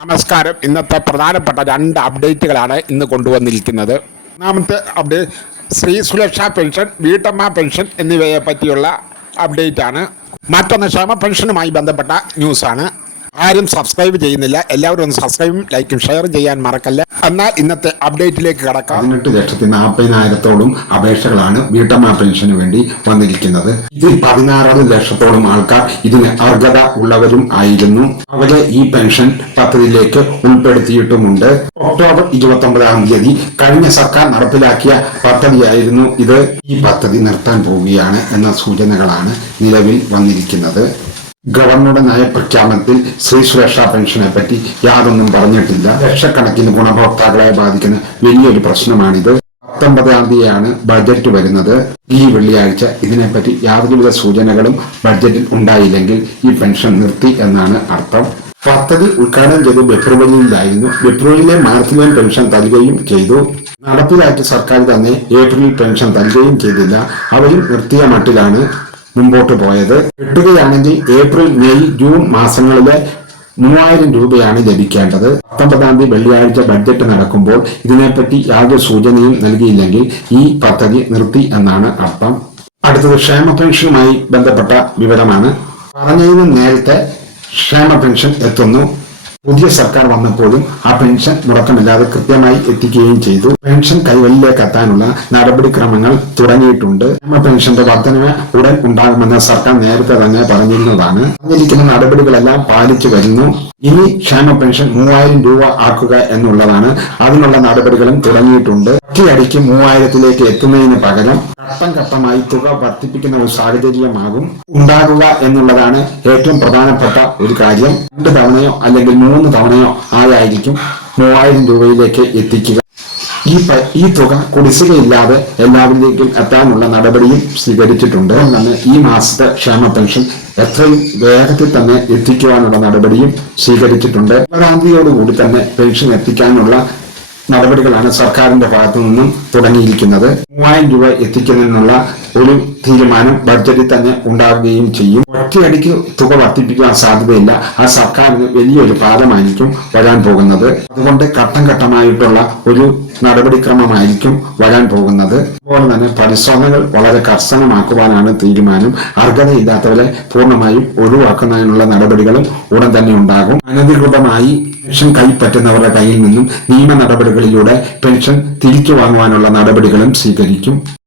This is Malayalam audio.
നമസ്കാരം. ഇന്നത്തെ പ്രധാനപ്പെട്ട രണ്ട് അപ്ഡേറ്റുകളാണ് ഇന്ന് കൊണ്ടുവന്നിരിക്കുന്നത്. ഒന്നാമത്തെ അപ്ഡേറ്റ് സ്ത്രീ സുരക്ഷാ പെൻഷൻ, വീട്ടമ്മ പെൻഷൻ എന്നിവയെ പറ്റിയുള്ള അപ്ഡേറ്റാണ്. മറ്റൊന്ന് ക്ഷേമ പെൻഷനുമായി ബന്ധപ്പെട്ട ന്യൂസാണ്. ആരും സബ്സ്ക്രൈബ് ചെയ്യുന്നില്ല. എല്ലാവരും ഒന്ന് സബ്സ്ക്രൈബും ലൈക്കും ഷെയറും ചെയ്യാൻ മറക്കല്ല. എന്നാൽ ഇന്നത്തെ അപ്ഡേറ്റിലേക്ക് കടക്കാം. 18,40,000 അപേക്ഷകളാണ് വീട്ടമ്മ പെൻഷന് വേണ്ടി വന്നിരിക്കുന്നത്. ഇതിൽ 16 ലക്ഷത്തോളം ആൾക്കാർ ഇതിന് അർഹത ഉള്ളവരും ആയിരുന്നു. അവരെ ഈ പെൻഷൻ പദ്ധതിയിലേക്ക് ഉൾപ്പെടുത്തിയിട്ടുമുണ്ട്. ഒക്ടോബർ 29 കഴിഞ്ഞ സർക്കാർ നടപ്പിലാക്കിയ പദ്ധതിയായിരുന്നു ഇത്. ഈ പദ്ധതി നിർത്താൻ പോവുകയാണ് എന്ന സൂചനകളാണ് നിലവിൽ വന്നിരിക്കുന്നത്. ഗവർണറുടെ നയപ്രഖ്യാപനത്തിൽ സ്ത്രീ സുരക്ഷാ പെൻഷനെ പറ്റി യാതൊന്നും പറഞ്ഞിട്ടില്ല. ലക്ഷക്കണക്കിന് ഗുണഭോക്താക്കളെ ബാധിക്കുന്ന വലിയൊരു പ്രശ്നമാണിത്. 19 ബഡ്ജറ്റ് വരുന്നത്. ഈ വെള്ളിയാഴ്ച ഇതിനെപ്പറ്റി യാതൊരുവിധ സൂചനകളും ബഡ്ജറ്റിൽ ഉണ്ടായില്ലെങ്കിൽ ഈ പെൻഷൻ നിർത്തി എന്നാണ് അർത്ഥം. പദ്ധതി ഉദ്ഘാടനം ചെയ്ത് ഫെബ്രുവരിയിലായിരുന്നു. ഫെബ്രുവരിയിലെ മാർച്ചിലെ പെൻഷൻ തരികയും ചെയ്തു. നടപ്പിലാക്കിയ സർക്കാർ തന്നെ ഏപ്രിലിൽ പെൻഷൻ തരികയും ചെയ്തില്ല. അവരും നിർത്തിയ മട്ടിലാണ് മുമ്പോട്ട് പോയത്. കിട്ടുകയാണെങ്കിൽ ഏപ്രിൽ, മെയ്, ജൂൺ മാസങ്ങളിലെ 3000 രൂപയാണ് ലഭിക്കേണ്ടത്. 19 വെള്ളിയാഴ്ച ബഡ്ജറ്റ് നടക്കുമ്പോൾ ഇതിനെപ്പറ്റി യാതൊരു സൂചനയും നൽകിയില്ലെങ്കിൽ ഈ പദ്ധതി നിർത്തി എന്നാണ് അർത്ഥം. അടുത്തത് ക്ഷേമ പെൻഷനുമായി ബന്ധപ്പെട്ട വിവരമാണ്. പറഞ്ഞതിന് നേരത്തെ ക്ഷേമ പെൻഷൻ എത്തുന്നു. പുതിയ സർക്കാർ വന്നപ്പോഴും ആ പെൻഷൻ മുടക്കമില്ലാതെ കൃത്യമായി എത്തിക്കുകയും ചെയ്തു. പെൻഷൻ കൈവലിലേക്ക് എത്താനുള്ള നടപടിക്രമങ്ങൾ തുടങ്ങിയിട്ടുണ്ട്. ക്ഷേമ പെൻഷന്റെ വർധനവ് ഉടൻ ഉണ്ടാകുമെന്ന് സർക്കാർ നേരത്തെ തന്നെ പറഞ്ഞിരുന്നതാണ്. പറഞ്ഞിരിക്കുന്ന നടപടികളെല്ലാം പാലിച്ചു വരുന്നു. ഇനി ക്ഷേമ പെൻഷൻ 3000 രൂപ ആക്കുക എന്നുള്ളതാണ്. അതിനുള്ള നടപടികളും തുടങ്ങിയിട്ടുണ്ട്. ഒറ്റയടിക്ക് 3000-ലേക്ക് എത്തുന്നതിന് പകരം ഘട്ടം ഘട്ടമായി തുക വർദ്ധിപ്പിക്കുന്ന ഒരു സാഹചര്യമാകും ഉണ്ടാകുക എന്നുള്ളതാണ് ഏറ്റവും പ്രധാനപ്പെട്ട ഒരു കാര്യം. 2 തവണയോ അല്ലെങ്കിൽ 3 തവണയോ ആയിരിക്കും 3000 രൂപയിലേക്ക് എത്തിക്കുക. ഈ തുക കുടിശ്ശികയില്ലാതെ എല്ലാവരിലേക്കും എത്താനുള്ള നടപടിയും സ്വീകരിച്ചിട്ടുണ്ട്. അതുകൊണ്ട് ഈ മാസത്തെ ക്ഷേമ പെൻഷൻ എത്രയും വേഗത്തിൽ തന്നെ എത്തിക്കുവാനുള്ള നടപടിയും സ്വീകരിച്ചിട്ടുണ്ട്. 20-യോടുകൂടി തന്നെ പെൻഷൻ എത്തിക്കാനുള്ള നടപടികളാണ് സർക്കാരിന്റെ ഭാഗത്തു നിന്നും തുടങ്ങിയിരിക്കുന്നത്. 3000 രൂപ എത്തിക്കുന്നതിനുള്ള ഒരു തീരുമാനം ബഡ്ജറ്റിൽ തന്നെ ഉണ്ടാവുകയും ചെയ്യും. ഒറ്റയടിക്ക് തുക വർദ്ധിപ്പിക്കാൻ സാധ്യതയില്ല. ആ സർക്കാരിന് വലിയൊരു ഭാരമായിരിക്കും വരാൻ പോകുന്നത്. അതുകൊണ്ട് ഘട്ടം ഘട്ടമായിട്ടുള്ള ഒരു നടപടിക്രമമായിരിക്കും വരാൻ പോകുന്നത്. അതുപോലെ തന്നെ പരിശോധനകൾ വളരെ കർശനമാക്കുവാനാണ് തീരുമാനം. അർഹതയില്ലാത്തവരെ പൂർണ്ണമായും ഒഴിവാക്കുന്നതിനുള്ള നടപടികളും ഉടൻ തന്നെ ഉണ്ടാകും. അനധികൃതമായി പെൻഷൻ കൈപ്പറ്റുന്നവരുടെ കയ്യിൽ നിന്നും നിയമ നടപടികളിലൂടെ പെൻഷൻ തിരിച്ചു വാങ്ങുവാനുള്ള നടപടികളും സ്വീകരിക്കും.